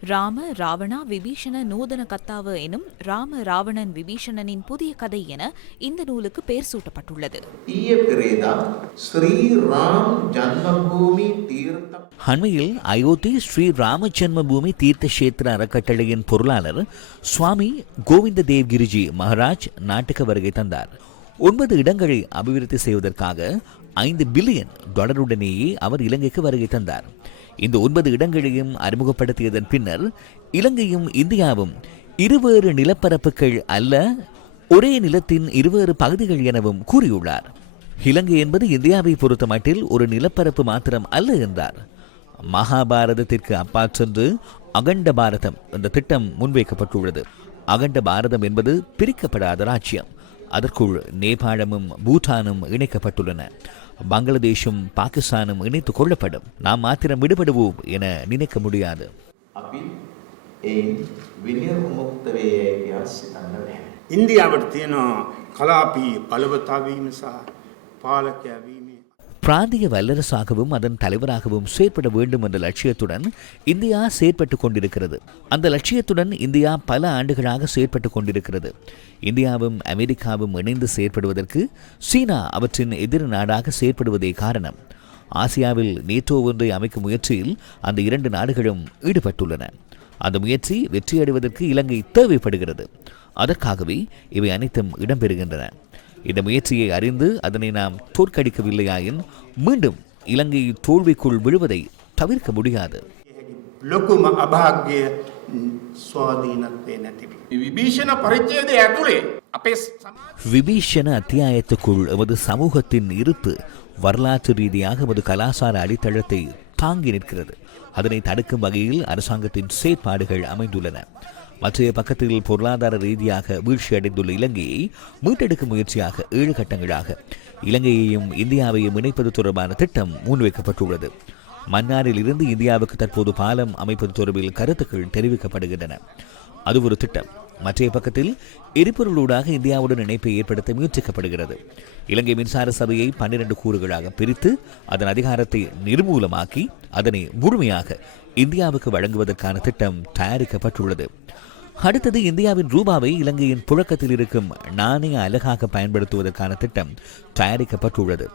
ராம ராவணா விபீஷண நூதன கத்தாவு எனும் ராம ராவணன் விபீஷணனின் புதிய கதை என இந்த நூலுக்கு பெயர் சூட்டப்பட்டுள்ளது. அண்மையில் அயோத்தி ஸ்ரீ ராம ஜென்மபூமி தீர்த்த கஷேத்திர அறக்கட்டளையின் பொருளாளர் சுவாமி கோவிந்த தேவ் தேவ்கிரிஜி மகாராஜ் நாட்டுக்கு வருகை தந்தார். ஒன்பது இடங்களை அபிவிருத்தி செய்வதற்காக ஐந்து பில்லியன் தொடருடனேயே அவர் இலங்கைக்கு வருகை தந்தார். இந்த ஒன்பது இடங்களையும் அறிமுகப்படுத்தியதன் பின்னர் இலங்கையும் இந்தியாவும் இருவேறு நிலப்பரப்புகள் அல்ல ஒரே நிலத்தின் இருவேறு பகுதிகள் எனவும் கூறியுள்ளார். இலங்கை என்பது இந்தியாவை பொறுத்தமட்டில் ஒரு நிலப்பரப்பு மாத்திரம் அல்ல என்றார். மகாபாரதத்திற்கு அப்பாற் சென்று அகண்ட பாரதம் என்ற திட்டம் முன்வைக்கப்பட்டுள்ளது. அகண்ட பாரதம் என்பது பிரிக்கப்படாத ராஜ்யம். அதற்குள் நேபாளமும் பூட்டானும் இணைக்கப்பட்டுள்ளன. பங்களாதேஷும் பாகிஸ்தானும் இணைத்துக் கொள்ளப்படும் நாம் மாத்திரம் விடுபடுவோம் என நினைக்க முடியாது අපි එයින් විනිර්මුක්ත වේ යැයි කියා සිතන්න නැහැ. ඉන්දියාවට තියෙනවා කලාපී බලවතාවීම සහ පාලකයා වීමේ பிராந்திய வல்லரசாகவும் அதன் தலைவராகவும் செயற்பட வேண்டும் என்ற லட்சியத்துடன் இந்தியா செயற்பட்டுக் கொண்டிருக்கிறது. அந்த லட்சியத்துடன் இந்தியா பல ஆண்டுகளாக செயற்பட்டுக் கொண்டிருக்கிறது. இந்தியாவும் அமெரிக்காவும் இணைந்து செயற்படுவதற்கு சீனா அவற்றின் எதிர் நாடாக செயற்படுவதே காரணம். ஆசியாவில் நேட்டோ ஒன்றை அமைக்கும் முயற்சியில் அந்த இரண்டு நாடுகளும் ஈடுபட்டுள்ளன. அந்த முயற்சி வெற்றியடைவதற்கு இலங்கை தேவைப்படுகிறது. அதற்காகவே இவை அனைத்தும் இடம்பெறுகின்றன. இந்த முயற்சியை அறிந்து அதனை நாம் தோற்கடிக்கவில்லையாயின் மீண்டும் இலங்கை தோல்விக்குள் விழுவதை தவிர்க்க முடியாது. விபீஷண அத்தியாயத்துக்குள் எமது சமூகத்தின் இருப்பு வரலாற்று ரீதியாக எமது கலாசார அடித்தளத்தை தாங்கி நிற்கிறது. அதனை தடுக்கும் வகையில் அரசாங்கத்தின் செயற்பாடுகள் அமைந்துள்ளன. மற்றைய பக்கத்தில் பொருளாதார ரீதியாக வீழ்ச்சியடைந்துள்ள இலங்கையை மீட்டெடுக்கும் முயற்சியாக ஏழு கட்டங்களாக. இலங்கையையும் இந்தியாவையும் இணைப்பது தொடர்பான திட்டம் முன்வைக்கப்பட்டுள்ளது. மன்னாரில் இருந்து இந்தியாவுக்கு தற்போது பாலம் அமைப்பது தொடர்பில் கருத்துக்கள் தெரிவிக்கப்படுகின்றன. அது ஒரு திட்டம். மற்றைய பக்கத்தில் எரிபொருளூடாக இந்தியாவுடன் இணைப்பை ஏற்படுத்த முயற்சிக்கப்படுகிறது. இலங்கை மின்சார சபையை பன்னிரண்டு கூறுகளாக பிரித்து அதன் அதிகாரத்தை நிர்மூலமாக்கி அதனை முழுமையாக இந்தியாவுக்கு வழங்குவதற்கான திட்டம் தயாரிக்கப்பட்டுள்ளது. அடுத்தது இந்தியாவின் ரூபாவை இலங்கையின் புழக்கத்தில் இருக்கும் நாணய அழகாக பயன்படுத்துவதற்கான திட்டம் தயாரிக்கப்பட்டுள்ளது.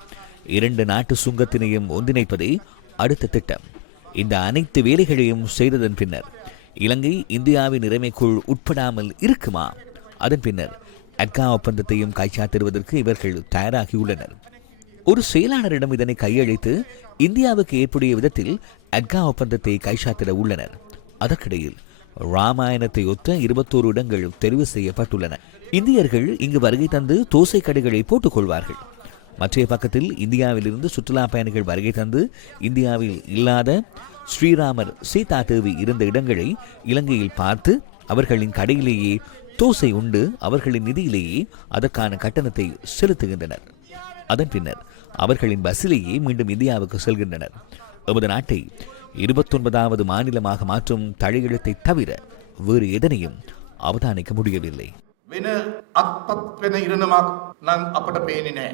இரண்டு நாட்டு சுங்கத்தினையும் ஒன்றிணைப்பதே அடுத்த திட்டம். இந்த அனைத்து வேலைகளையும் செய்ததன் பின்னர் இலங்கை இந்தியாவின் இறைமைக்குள் உட்படாமல் இருக்குமா? அதன் பின்னர் அட்கா ஒப்பந்தத்தையும் கைச்சாத்திடுவதற்கு இவர்கள் தயாராகியுள்ளனர். ஒரு செயலாளரிடம் இதனை கையளித்து இந்தியாவுக்கு ஏற்புடைய விதத்தில் அட்கா ஒப்பந்தத்தை கைச்சாத்திட உள்ளனர். அதற்கிடையில் ராமாயணத்தை ஒத்த இருபத்தோரு இடங்கள் தெரிவு செய்யப்பட்டுள்ளன. இந்தியர்கள் இங்கு வருகை தந்து தோசை கடைகளை போட்டுக் கொள்வார்கள். மற்றைய பக்கத்தில் இந்தியாவிலிருந்து சுற்றுலா பயணிகள் வருகை தந்து இந்தியாவில் இல்லாத ஸ்ரீராமர் சீதா தேவி இருந்த இடங்களை இலங்கையில் பார்த்து அவர்களின் கடையிலேயே தோசை உண்டு அவர்களின் நிதியிலேயே அதற்கான கட்டணத்தை செலுத்துகின்றனர். அதன் பின்னர் அவர்களின் பஸ்ஸிலேயே மீண்டும் இந்தியாவுக்கு செல்கின்றனர். எமது நாட்டை இருபத்தொன்பதாவது மாநிலமாக மாற்றும் தலையெழுத்தை தவிர வேறு எதனையும் அவதானிக்க முடியவில்லை වෙන අත්පත් වෙන ඉරණමක් නම් අපට පේනෙ නෑ.